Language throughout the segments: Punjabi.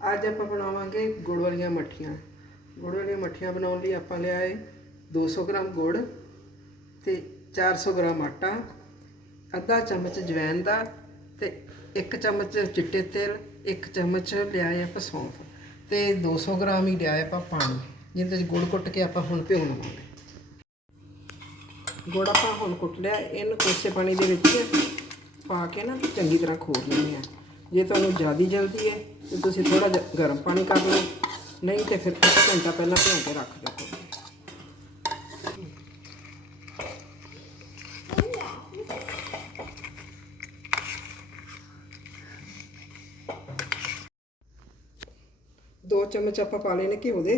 ਅੱਜ ਆਪਾਂ ਬਣਾਵਾਂਗੇ ਗੁੜ ਵਾਲੀਆਂ ਮੱਠੀਆਂ। ਗੁੜ ਵਾਲੀਆਂ ਮੱਠੀਆਂ ਬਣਾਉਣ ਲਈ ਆਪਾਂ ਲਿਆਏ 200 ਗ੍ਰਾਮ ਗੁੜ ਤੇ 400 ਗ੍ਰਾਮ ਆਟਾ, ਅੱਧਾ ਚਮਚ ਜਵੈਨ ਦਾ ਤੇ 1 ਚਮਚ ਚਿੱਟੇ ਤੇਲ 1 ਚਮਚ ਲਿਆਏ ਆਪਾਂ ਸੌਂਫ ਤੇ 200 ਗ੍ਰਾਮ ਹੀ ਲਿਆਏ ਆਪਾਂ ਪਾਣੀ, ਜਿਹਦੇ ਵਿੱਚ ਗੁੜ ਕੁੱਟ ਕੇ ਆਪਾਂ ਹੁਣ ਭਿਉਂ ਲਵਾਂਗੇ। ਗੁੜ ਆਪਾਂ ਹੁਣ ਕੁੱਟ ਲਿਆ, ਇਹਨੂੰ ਕੋਸੇ ਪਾਣੀ ਦੇ ਵਿੱਚ ਪਾ ਕੇ ਨਾ ਚੰਗੀ ਤਰ੍ਹਾਂ ਖੋਰ ਲੈਣੀ ਆ ਜੇ ਤੁਹਾਨੂੰ ਜ਼ਿਆਦਾ ਜਲਦੀ ਹੈ, ਤੇ ਤੁਸੀਂ ਥੋੜਾ ਜਿਹਾ ਗਰਮ ਪਾਣੀ ਕਰ ਲਓ। ਨਹੀਂ ਤੇ ਫਿਰ ਅੱਧਾ ਘੰਟਾ ਪਹਿਲਾਂ ਭਿਉਂ ਕੇ ਰੱਖ ਦਿਓ। ਦੋ ਚਮਚ ਆਪਾਂ ਪਾ ਲਏ ਨੇ ਘਿਓ ਦੇ।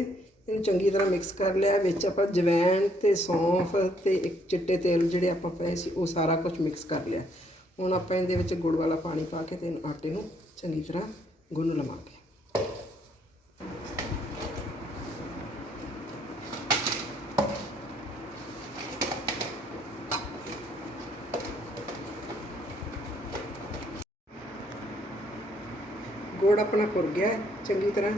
ਇਹਨੂੰ ਚੰਗੀ ਤਰ੍ਹਾਂ ਮਿਕਸ ਕਰ ਲਿਆ। ਵਿੱਚ ਆਪਾਂ ਜਵੈਣ ਤੇ ਸੌਂਫ ਤੇ ਇੱਕ ਚਿੱਟੇ ਤੇਲ ਜਿਹੜੇ ਆਪਾਂ ਪਏ ਸੀ, ਉਹ ਸਾਰਾ ਕੁਝ ਮਿਕਸ ਕਰ ਲਿਆ। ਹੁਣ ਆਪਾਂ ਇਹਦੇ ਵਿੱਚ ਗੁੜ ਵਾਲਾ ਪਾਣੀ ਪਾ ਕੇ ਤੇ ਆਟੇ ਨੂੰ ਚੰਗੀ ਤਰ੍ਹਾਂ ਗੁੰਨ ਲਵਾਂਗੇ। ਗੁੜ ਆਪਣਾ ਘੁਰ ਗਿਆ, ਚੰਗੀ ਤਰ੍ਹਾਂ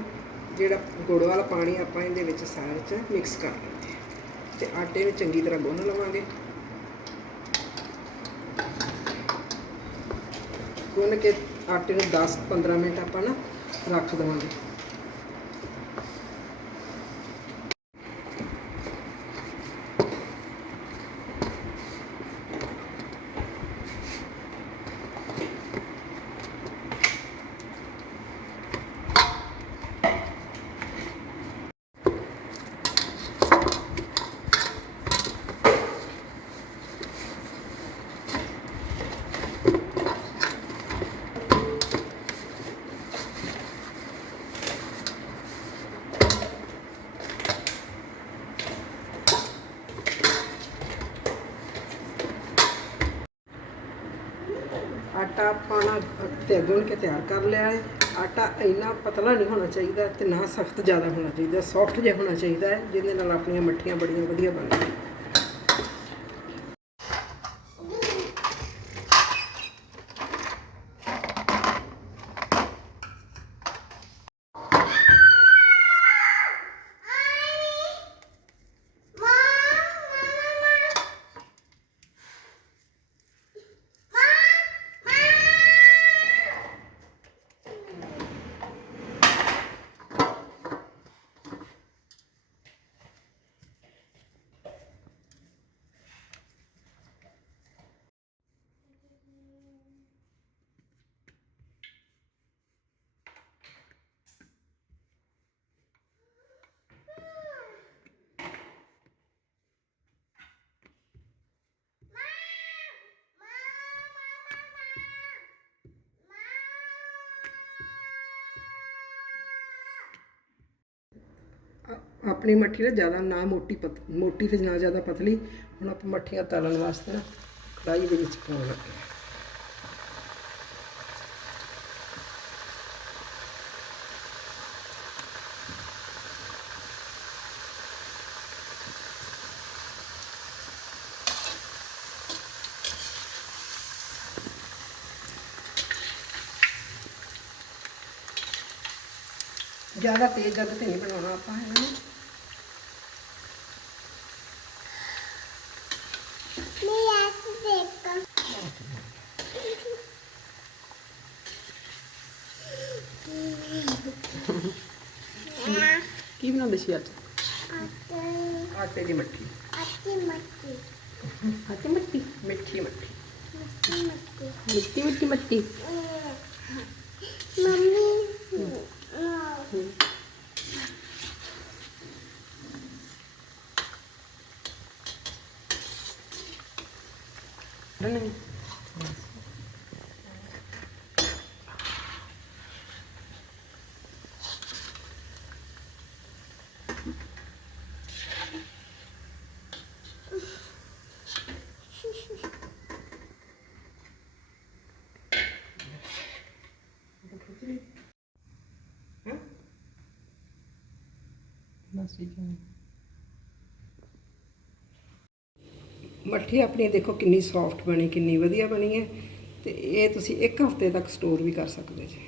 ਜਿਹੜਾ ਗੁੜ ਵਾਲਾ ਪਾਣੀ ਆਪਾਂ ਇਹਦੇ ਵਿੱਚ ਸਾਰੇ ਚ ਮਿਕਸ ਕਰ ਲੈਂਦੇ ਹਾਂ। ਤੇ ਆਟੇ ਨੂੰ ਚੰਗੀ ਤਰ੍ਹਾਂ ਗੁੰਨ ਲਵਾਂਗੇ। ਗੁੰਨ ਕੇ ਆਟੇ ਨੂੰ 10-15 ਮਿੰਟ ਆਪਾਂ ਨਾ ਰੱਖ ਦੇਵਾਂਗੇ। ਆਟਾ ਆਪਾਂ ਤੇ ਗੁੰਨ ਕੇ ਤਿਆਰ ਕਰ ਲਿਆ ਹੈ। ਆਟਾ ਇੰਨਾ ਪਤਲਾ ਨਹੀਂ ਹੋਣਾ ਚਾਹੀਦਾ ਤੇ ਨਾ ਸਖਤ ਜ਼ਿਆਦਾ ਹੋਣਾ ਚਾਹੀਦਾ, ਸੌਫਟ ਜਿਹਾ ਹੋਣਾ ਚਾਹੀਦਾ ਹੈ, ਜਿਹਦੇ ਨਾਲ ਆਪਣੀਆਂ ਮੱਠੀਆਂ ਬੜੀਆਂ ਵਧੀਆ ਬਣਦੀਆਂ। ਆਪਣੀ ਮੱਠੀ ਨਾ ਜ਼ਿਆਦਾ ਨਾ ਮੋਟੀ ਪਤ, ਮੋਟੀ ਤੇ ਨਾ ਜ਼ਿਆਦਾ ਪਤਲੀ, ਹੁਣ ਆਪਾਂ ਮੱਠੀਆਂ ਤਲਣ ਵਾਸਤੇ ਨਾ ਕੜਾਈ ਦੇ ਵਿੱਚ ਪਾਉਣ ਲੱਗੇ ਹਾਂ। ਜ਼ਿਆਦਾ ਤੇਜ਼ ਜਦ ਤੇ ਨਹੀਂ ਬਣਾਉਣਾ ਆਪਾਂ ਇਹਨਾਂ ਨੂੰ ਕੀ ਬਣਾਉਂਦੇ ਸੀ ਅੱਜ ਆਟੇ ਦੀ ਮੱਠੀ ਆਟੇ ਮੱਠੀ ਮਿੱਠੀ ਮੱਠੀ ਮਿੱਠੀ ਮੱਠੀ ਆਪਣੀ ਦੇਖੋ ਕਿੰਨੀ ਸੌਫਟ ਬਣੀ, ਕਿੰਨੀ ਵਧੀਆ ਬਣੀ ਹੈ ਤੇ ਇਹ ਤੁਸੀਂ ਇੱਕ ਹਫ਼ਤੇ ਤੱਕ ਸਟੋਰ ਵੀ ਕਰ ਸਕਦੇ ਜੀ।